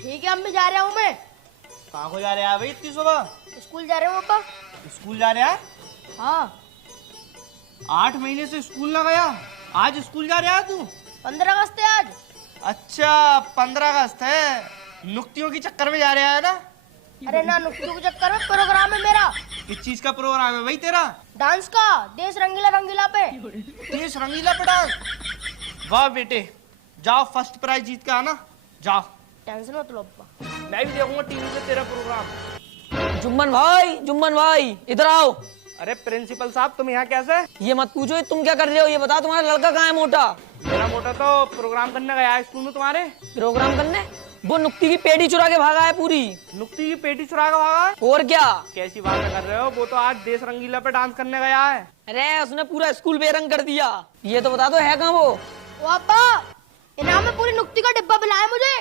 ठीक है, अम्मी जा रहा हूँ मैं। कहाँ को जा रहे हैं भाई इतनी सुबह? स्कूल जा रहे हूँ पापा। स्कूल जा रहे हैं? हाँ। 8 महीने से स्कूल ना गया, आज स्कूल जा रहा है तू? 15 अगस्त है आज। अच्छा 15 अगस्त है, नुक्तियों के चक्कर में जा रहा है ना? अरे ना, नुक्तियों के चक्कर में प्रोग्राम है मेरा। किस चीज का प्रोग्राम है भाई तेरा? डांस का, देश रंगीला रंगीला पे। देश रंगीला पे डांस? वाह बेटे, जाओ फर्स्ट प्राइज जीत के आना, जाओ। टेंशन मत लो पापा, मैं भी देखूंगा टीवी पे तेरा प्रोग्राम। जुम्मन भाई इधर आओ। अरे प्रिंसिपल साहब, तुम यहाँ कैसे? ये मत पूछो, तुम क्या कर रहे हो ये बताओ। तुम्हारा लड़का कहाँ है मोटा? मेरा मोटा तो प्रोग्राम करने गया है स्कूल में तुम्हारे। प्रोग्राम करने? वो नुक्ति की पेटी चुरा के भागा है पूरी। नुक्ति की पेटी चुरा के भागा है? और क्या? कैसी बात कर रहे हो, वो तो आज देश रंगीला पे डांस करने गया है। अरे उसने पूरा स्कूल बेरंग कर दिया। ये तो बता दो है कहाँ वो? पापा इनाम में पूरी नुक्ति का डिब्बा मिला है मुझे।